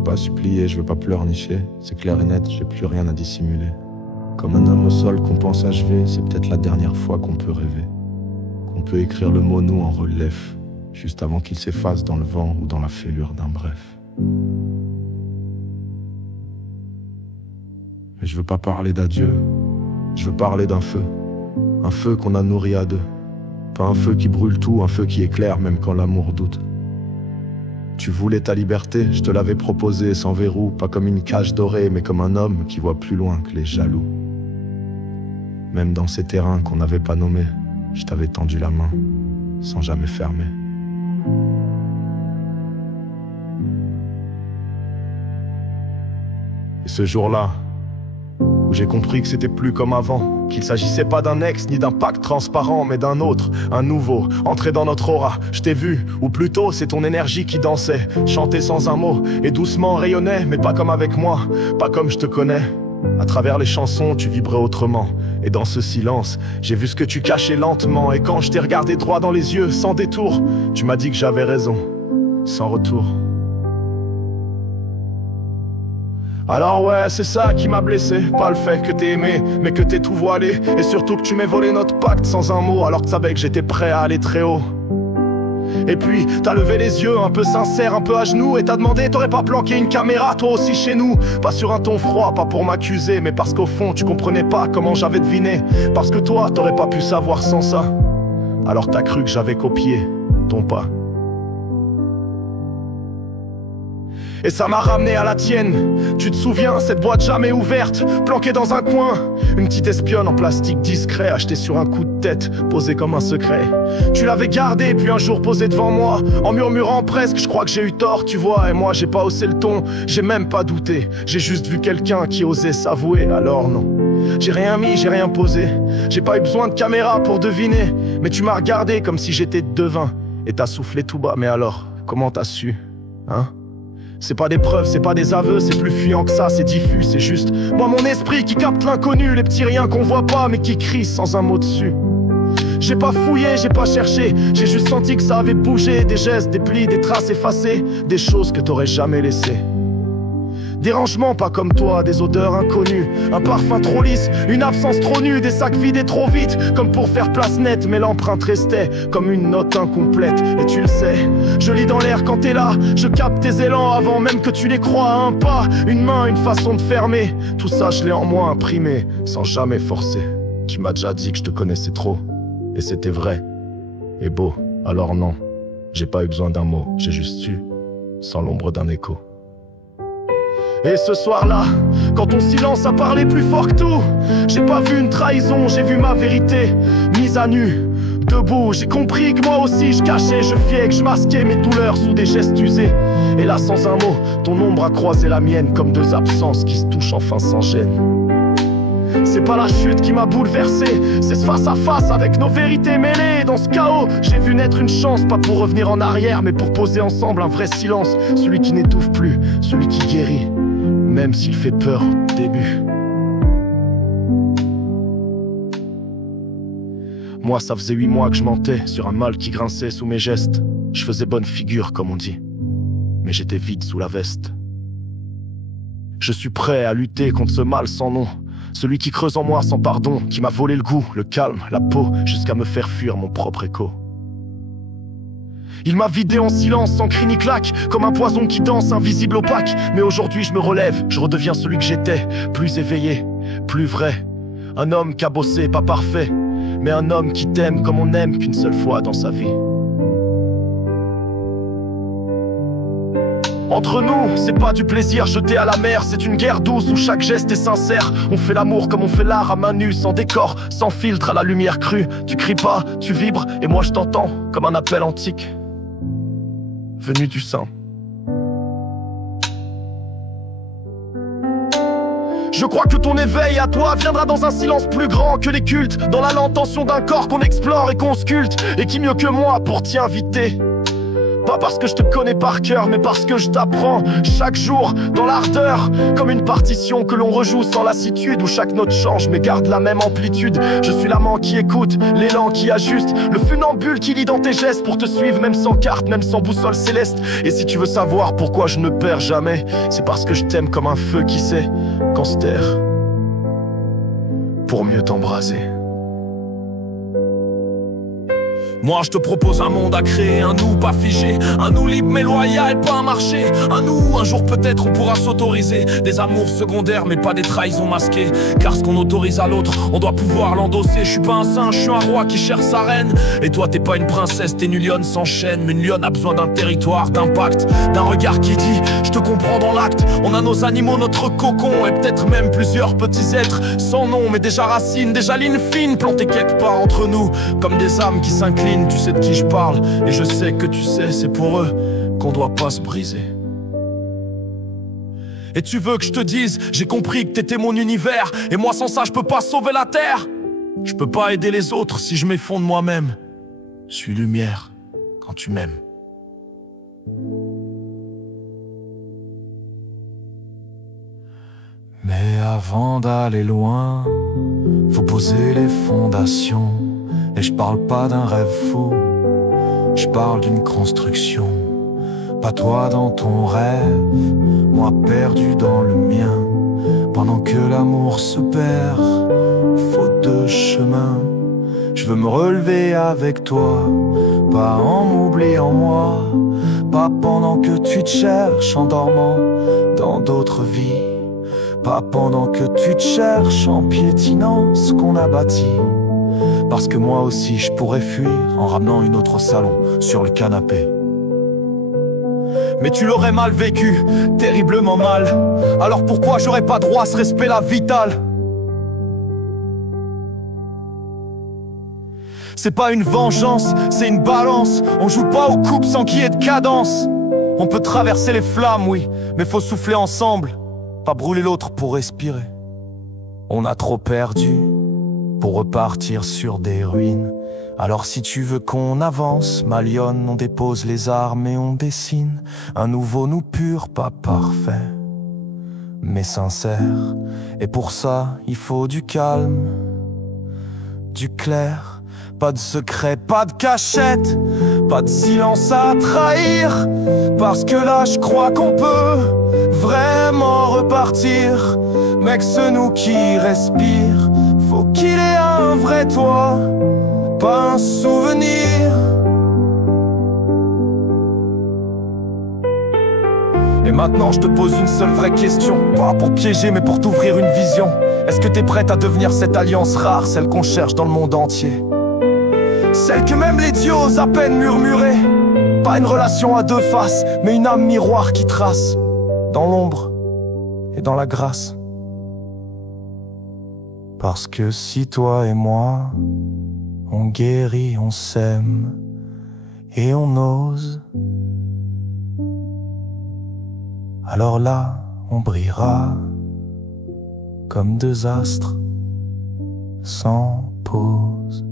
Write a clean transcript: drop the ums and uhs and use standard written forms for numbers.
vais pas supplier, je veux pas pleurnicher. C'est clair et net, j'ai plus rien à dissimuler. Comme un homme au sol qu'on pense achever, c'est peut-être la dernière fois qu'on peut rêver. Qu'on peut écrire le mot nous en relief, juste avant qu'il s'efface dans le vent ou dans la fêlure d'un bref. Mais je veux pas parler d'adieu, je veux parler d'un feu. Un feu qu'on a nourri à deux. Pas un feu qui brûle tout, un feu qui éclaire même quand l'amour doute. Tu voulais ta liberté, je te l'avais proposée sans verrou. Pas comme une cage dorée, mais comme un homme qui voit plus loin que les jaloux. Même dans ces terrains qu'on n'avait pas nommés, je t'avais tendu la main, sans jamais fermer. Et ce jour-là, où j'ai compris que c'était plus comme avant, qu'il s'agissait pas d'un ex ni d'un pacte transparent, mais d'un autre, un nouveau, entré dans notre aura. Je t'ai vu, ou plutôt c'est ton énergie qui dansait, chantait sans un mot, et doucement rayonnait, mais pas comme avec moi, pas comme je te connais. À travers les chansons, tu vibrais autrement, et dans ce silence, j'ai vu ce que tu cachais lentement. Et quand je t'ai regardé droit dans les yeux, sans détour, tu m'as dit que j'avais raison, sans retour. Alors ouais, c'est ça qui m'a blessé. Pas le fait que t'aies aimé, mais que t'aies tout voilé. Et surtout que tu m'aies volé notre pacte sans un mot, alors que tu savais que j'étais prêt à aller très haut. Et puis t'as levé les yeux, un peu sincère, un peu à genoux, et t'as demandé, t'aurais pas planqué une caméra toi aussi chez nous? Pas sur un ton froid, pas pour m'accuser, mais parce qu'au fond tu comprenais pas comment j'avais deviné. Parce que toi t'aurais pas pu savoir sans ça. Alors t'as cru que j'avais copié ton pas. Et ça m'a ramené à la tienne. Tu te souviens, cette boîte jamais ouverte, planquée dans un coin. Une petite espionne en plastique discret, achetée sur un coup de tête, posée comme un secret. Tu l'avais gardée, puis un jour posée devant moi, en murmurant presque, je crois que j'ai eu tort, tu vois. Et moi j'ai pas haussé le ton, j'ai même pas douté. J'ai juste vu quelqu'un qui osait s'avouer, alors non. J'ai rien mis, j'ai rien posé. J'ai pas eu besoin de caméra pour deviner. Mais tu m'as regardé comme si j'étais devin. Et t'as soufflé tout bas, mais alors, comment t'as su, hein? C'est pas des preuves, c'est pas des aveux, c'est plus fuyant que ça, c'est diffus, c'est juste moi mon esprit qui capte l'inconnu, les petits riens qu'on voit pas mais qui crient sans un mot dessus. J'ai pas fouillé, j'ai pas cherché, j'ai juste senti que ça avait bougé. Des gestes, des plis, des traces effacées, des choses que t'aurais jamais laissées. Des rangements pas comme toi, des odeurs inconnues, un parfum trop lisse, une absence trop nue, des sacs vidés trop vite, comme pour faire place nette, mais l'empreinte restait comme une note incomplète. Et tu le sais, je lis dans l'air quand t'es là, je capte tes élans avant même que tu les crois. Un pas, une main, une façon de fermer, tout ça je l'ai en moi imprimé, sans jamais forcer. Tu m'as déjà dit que je te connaissais trop, et c'était vrai, et beau, alors non, j'ai pas eu besoin d'un mot, j'ai juste su, sans l'ombre d'un écho. Et ce soir-là, quand ton silence a parlé plus fort que tout, j'ai pas vu une trahison, j'ai vu ma vérité mise à nu. Debout, j'ai compris que moi aussi je cachais, je fiais, que je masquais mes douleurs sous des gestes usés. Et là sans un mot, ton ombre a croisé la mienne, comme deux absences qui se touchent enfin sans gêne. C'est pas la chute qui m'a bouleversé, c'est ce face à face avec nos vérités mêlées. Dans ce chaos, j'ai vu naître une chance, pas pour revenir en arrière, mais pour poser ensemble un vrai silence. Celui qui n'étouffe plus, celui qui guérit, même s'il fait peur au début. Moi ça faisait 8 mois que je mentais sur un mal qui grinçait sous mes gestes. Je faisais bonne figure comme on dit, mais j'étais vide sous la veste. Je suis prêt à lutter contre ce mal sans nom, celui qui creuse en moi sans pardon, qui m'a volé le goût, le calme, la peau, jusqu'à me faire fuir mon propre écho. Il m'a vidé en silence, sans cri ni claque, comme un poison qui danse, invisible opaque. Mais aujourd'hui je me relève, je redeviens celui que j'étais, plus éveillé, plus vrai. Un homme cabossé, pas parfait, mais un homme qui t'aime comme on n'aime qu'une seule fois dans sa vie. Entre nous, c'est pas du plaisir jeté à la mer, c'est une guerre douce où chaque geste est sincère. On fait l'amour comme on fait l'art à main nue, sans décor, sans filtre, à la lumière crue. Tu cries pas, tu vibres, et moi je t'entends comme un appel antique venu du sein. Je crois que ton éveil à toi viendra dans un silence plus grand que les cultes, dans la lente tension d'un corps qu'on explore et qu'on sculpte, et qui mieux que moi pour t'y inviter. Pas parce que je te connais par cœur, mais parce que je t'apprends chaque jour dans l'ardeur, comme une partition que l'on rejoue sans lassitude, où chaque note change mais garde la même amplitude. Je suis l'amant qui écoute, l'élan qui ajuste, le funambule qui lit dans tes gestes pour te suivre même sans carte, même sans boussole céleste. Et si tu veux savoir pourquoi je ne perds jamais, c'est parce que je t'aime comme un feu qui sait quand se taire pour mieux t'embraser. Moi je te propose un monde à créer, un nous pas figé, un nous libre mais loyal, pas un marché. Un nous, un jour peut-être on pourra s'autoriser des amours secondaires mais pas des trahisons masquées. Car ce qu'on autorise à l'autre, on doit pouvoir l'endosser. Je suis pas un singe, je suis un roi qui cherche sa reine. Et toi t'es pas une princesse, t'es une lionne sans chaîne. Mais une lionne a besoin d'un territoire, d'impact, d'un regard qui dit je te comprends dans l'acte. On a nos animaux, notre cocon, et peut-être même plusieurs petits êtres sans nom mais déjà racines, déjà lignes fines plantées quelque part entre nous, comme des âmes qui s'inclinent. Tu sais de qui je parle, et je sais que tu sais, c'est pour eux qu'on doit pas se briser. Et tu veux que je te dise, j'ai compris que t'étais mon univers, et moi sans ça je peux pas sauver la terre. Je peux pas aider les autres si je m'effondre moi-même. Je suis lumière quand tu m'aimes. Mais avant d'aller loin, faut poser les fondations. Et je parle pas d'un rêve fou, je parle d'une construction. Pas toi dans ton rêve, moi perdu dans le mien. Pendant que l'amour se perd, faute de chemin. Je veux me relever avec toi, pas en m'oubliant moi. Pas pendant que tu te cherches en dormant dans d'autres vies. Pas pendant que tu te cherches en piétinant ce qu'on a bâti. Parce que moi aussi je pourrais fuir en ramenant une autre au salon sur le canapé. Mais tu l'aurais mal vécu, terriblement mal. Alors pourquoi j'aurais pas droit à ce respect là vital? C'est pas une vengeance, c'est une balance. On joue pas aux coupes sans qu'il y ait de cadence. On peut traverser les flammes, oui, mais faut souffler ensemble, pas brûler l'autre pour respirer. On a trop perdu pour repartir sur des ruines. Alors si tu veux qu'on avance, ma lionne, on dépose les armes et on dessine un nouveau nous pur, pas parfait, mais sincère. Et pour ça, il faut du calme, du clair. Pas de secret, pas de cachette, pas de silence à trahir. Parce que là, je crois qu'on peut vraiment repartir. Mec, ce nous qui respire, faut qu'il ait un vrai toi, pas un souvenir. Et maintenant je te pose une seule vraie question, pas pour piéger mais pour t'ouvrir une vision. Est-ce que t'es prête à devenir cette alliance rare, celle qu'on cherche dans le monde entier? Celle que même les dieux osent à peine murmurer. Pas une relation à deux faces, mais une âme miroir qui trace dans l'ombre et dans la grâce. Parce que si toi et moi, on guérit, on s'aime et on ose, alors là, on brillera comme deux astres sans pause.